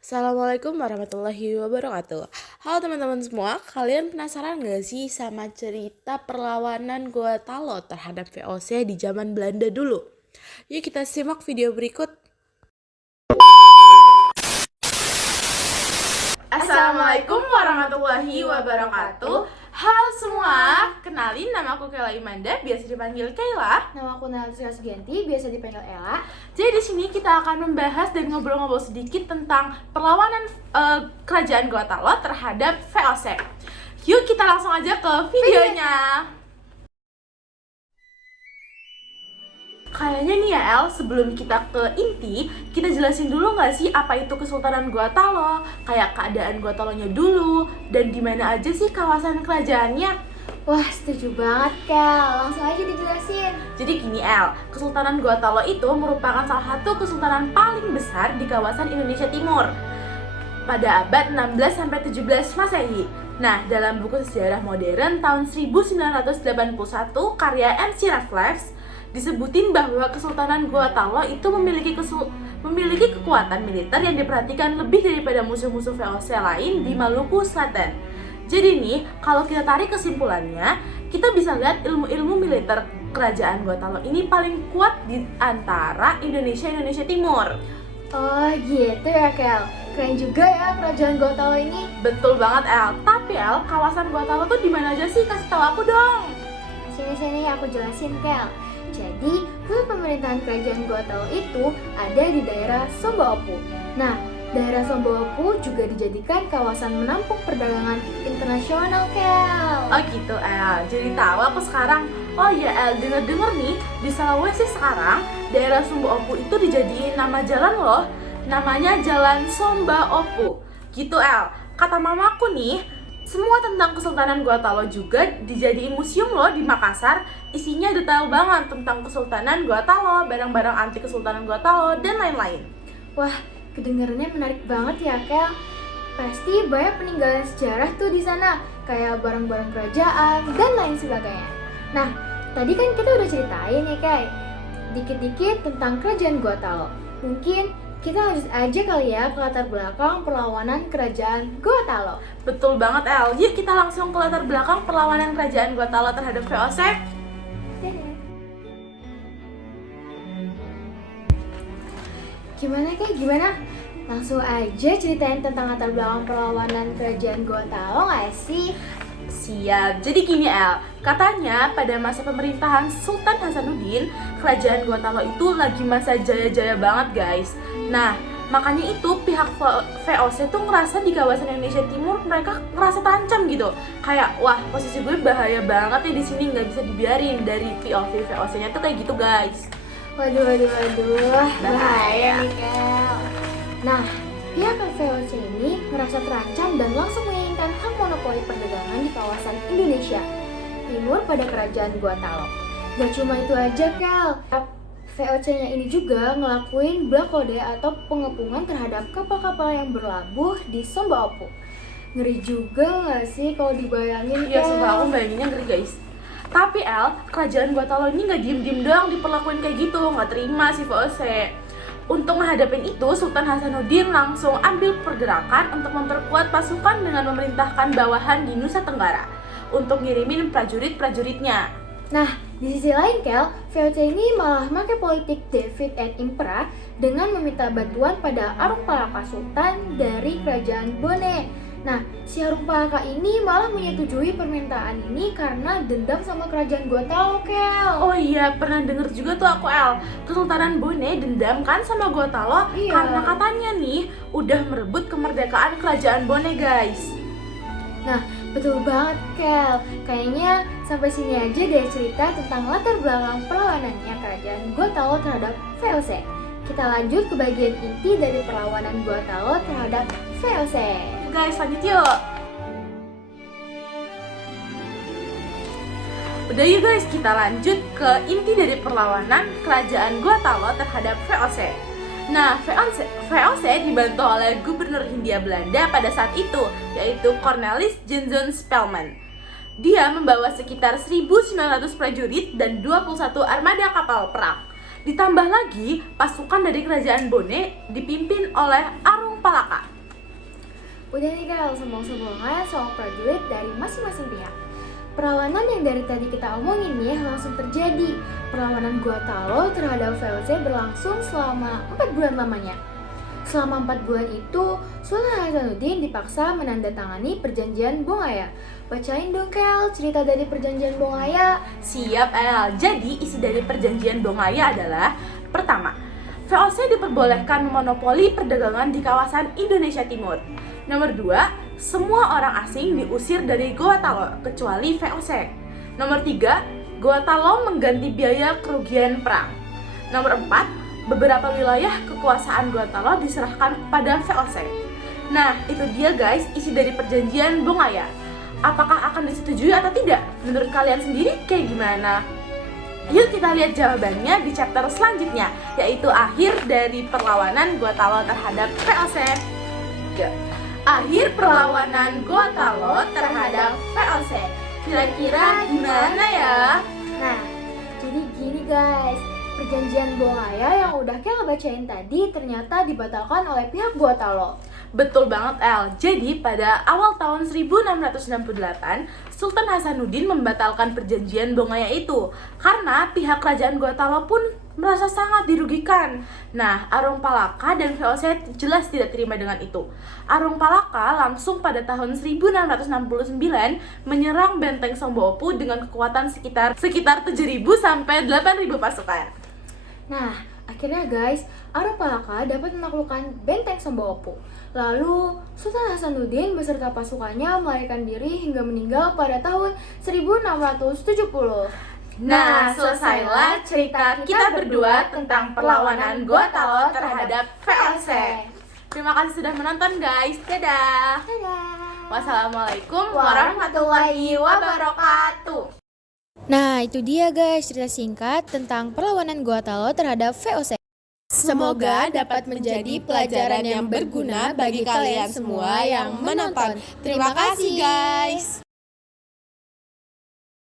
Assalamualaikum warahmatullahi wabarakatuh. Halo teman-teman semua, kalian penasaran gak sih sama cerita perlawanan Gua Talo terhadap VOC di zaman Belanda dulu? Yuk kita simak video berikut. Assalamualaikum warahmatullahi wabarakatuh. Halo semua, kenalin nama aku Kayla Imanda, biasa dipanggil Kayla. Nama aku Nalisa Sugianti, biasa dipanggil Ella. Jadi di sini kita akan membahas dan ngobrol-ngobrol sedikit tentang perlawanan kerajaan Gua Talo terhadap VOC. Yuk kita langsung aja ke videonya. Kayaknya nih ya El, sebelum kita ke inti, kita jelasin dulu nggak sih apa itu Kesultanan Gua Talo, kayak keadaan Gua Talonya dulu, dan di mana aja sih kawasan kerajaannya. Wah, setuju banget, Kel. Langsung aja dijelasin. Jadi gini El, Kesultanan Gua Talo itu merupakan salah satu kesultanan paling besar di kawasan Indonesia Timur pada abad 16-17 Masehi. Nah, dalam buku sejarah modern tahun 1981 karya MC Raffles disebutin bahwa Kesultanan Gua Talo itu memiliki kekuatan militer yang diperhatikan lebih daripada musuh-musuh VOC lain di Maluku Selatan. Jadi nih, kalau kita tarik kesimpulannya, kita bisa lihat ilmu-ilmu militer kerajaan Gua Talo ini paling kuat di antara Indonesia Timur. Oh gitu ya, Kel. Keren juga ya kerajaan Gua Talo ini. Betul banget El. Tapi El, kawasan Gua Talo tuh di mana aja sih? Kasih tahu aku dong. Sini aku jelasin, Kel. Jadi, pusat pemerintahan kerajaan Gua Talo itu ada di daerah Sombaopu. Nah, daerah Sombaopu juga dijadikan kawasan menampung perdagangan internasional, Kel. Oh gitu El, jadi tahu aku sekarang. Oh iya El, denger nih, di Sulawesi sekarang daerah Sombaopu itu dijadiin nama jalan loh. Namanya Jalan Sombaopu. Gitu El, kata mamaku nih, semua tentang Kesultanan Gua Talo juga dijadiin museum loh di Makassar. Isinya detail banget tentang Kesultanan Gua Talo, barang-barang antik Kesultanan Gua Talo, dan lain-lain. Wah, kedengarannya menarik banget ya, Kel. Pasti banyak peninggalan sejarah tuh di sana, kayak barang-barang kerajaan dan lain sebagainya. Nah, tadi kan kita udah ceritain ya, Kay, dikit-dikit tentang kerajaan Gua Talo. Mungkin kita lanjut aja kali ya ke latar belakang perlawanan kerajaan Gua Talo. Betul banget El, yuk kita langsung ke latar belakang perlawanan kerajaan Gua Talo terhadap VOC. Gimana Kay, gimana? Langsung aja ceritain tentang latar belakang perlawanan kerajaan Gua Talo gak sih? Siap, jadi gini El, katanya pada masa pemerintahan Sultan Hasanuddin, kerajaan Gua Talo itu lagi masa jaya-jaya banget guys. Nah, makanya itu pihak VOC tuh ngerasa di kawasan Indonesia Timur mereka ngerasa terancam gitu. Kayak, wah posisi gue bahaya banget nih di sini, nggak bisa dibiarin. Dari POV VOC-nya tuh kayak gitu guys. Waduh, bahaya nih Kel. Nah, pihak VOC ini merasa terancam dan langsung menginginkan hak monopoli perdagangan di kawasan Indonesia Timur pada kerajaan Gua Talo. Gak cuma itu aja, Kel. VOC-nya ini juga ngelakuin blokade atau pengepungan terhadap kapal-kapal yang berlabuh di Sombaopu. Ngeri juga gak sih kalau dibayangin, Kel? Iya, sumpah aku bayanginnya ngeri guys. Tapi El, kerajaan Gua Talo ini nggak diem-diem doang diperlakuin kayak gitu, nggak terima si VOC. Untuk menghadapin itu, Sultan Hasanuddin langsung ambil pergerakan untuk memperkuat pasukan dengan memerintahkan bawahan di Nusa Tenggara untuk ngirimin prajurit-prajuritnya. Nah, di sisi lain, Kel, VOC ini malah pakai politik Divide and Impera dengan meminta bantuan pada Arung Palaka Sultan dari kerajaan Bone. Nah, si Arung Palaka ini malah menyetujui permintaan ini karena dendam sama kerajaan Gua Talo, Kel. Oh iya, pernah denger juga tuh aku El, Kesultanan Bone dendam kan sama Gua Talo. Iya. Karena katanya nih udah merebut kemerdekaan kerajaan Bone guys. Nah, betul banget, Kel. Kayaknya sampai sini aja deh cerita tentang latar belakang perlawanannya kerajaan Gua Talo terhadap VOC. Kita lanjut ke bagian inti dari perlawanan Gua Talo terhadap VOC. Guys, lanjut yuk. Udah yuk guys, kita lanjut ke inti dari perlawanan kerajaan Gua Talo terhadap VOC. Nah, VOC dibantu oleh Gubernur Hindia Belanda pada saat itu, yaitu Cornelis Janson Spelman. Dia membawa sekitar 1.900 prajurit dan 21 armada kapal perang. Ditambah lagi, pasukan dari kerajaan Bone dipimpin oleh Arung Palaka. Udah nih Kel, sombong-sombongan soal prajurit dari masing-masing pihak. Perlawanan yang dari tadi kita omongin nih langsung terjadi. Perlawanan Gotalo terhadap VOC berlangsung selama 4 bulan lamanya. Selama 4 bulan itu, Sultan Hasanuddin dipaksa menandatangani perjanjian Bongaya. Bacain dong Kel, cerita dari perjanjian Bongaya. Siap El. Jadi isi dari perjanjian Bongaya adalah: pertama, VOC diperbolehkan memonopoli perdagangan di kawasan Indonesia Timur. Nomor 2, semua orang asing diusir dari Gotalo kecuali VOC. Nomor 3, Gotalo mengganti biaya kerugian perang. Nomor 4, beberapa wilayah kekuasaan Gotalo diserahkan kepada VOC. Nah, itu dia guys isi dari perjanjian Bongaya. Apakah akan disetujui atau tidak? Menurut kalian sendiri kayak gimana? Yuk kita lihat jawabannya di chapter selanjutnya, yaitu akhir dari perlawanan Gotalo terhadap VOC. Akhir perlawanan Gotalo terhadap VOC. Kira-kira gimana ya? Nah, jadi gini guys, perjanjian Bongaya yang udah Kel bacain tadi ternyata dibatalkan oleh pihak Gotalo. Betul banget El. Jadi pada awal tahun 1668, Sultan Hasanuddin membatalkan perjanjian Bongaya itu karena pihak kerajaan Gotalo pun merasa sangat dirugikan. Nah, Arung Palaka dan VOC jelas tidak terima dengan itu. Arung Palaka langsung pada tahun 1669 menyerang benteng Sombopu dengan kekuatan sekitar 7.000 sampai 8.000 pasukan. Nah, akhirnya guys, Arung Palaka dapat menaklukkan benteng Sombopu. Lalu, Sultan Hasanuddin beserta pasukannya melarikan diri hingga meninggal pada tahun 1670. Nah, selesailah cerita kita berdua tentang perlawanan Gotalo terhadap VOC. Terima kasih sudah menonton guys. Dadah. Dadah. Wassalamualaikum warahmatullahi wabarakatuh. Nah, itu dia guys cerita singkat tentang perlawanan Gotalo terhadap VOC. Semoga dapat menjadi pelajaran yang berguna bagi kalian semua yang menonton. Terima kasih guys.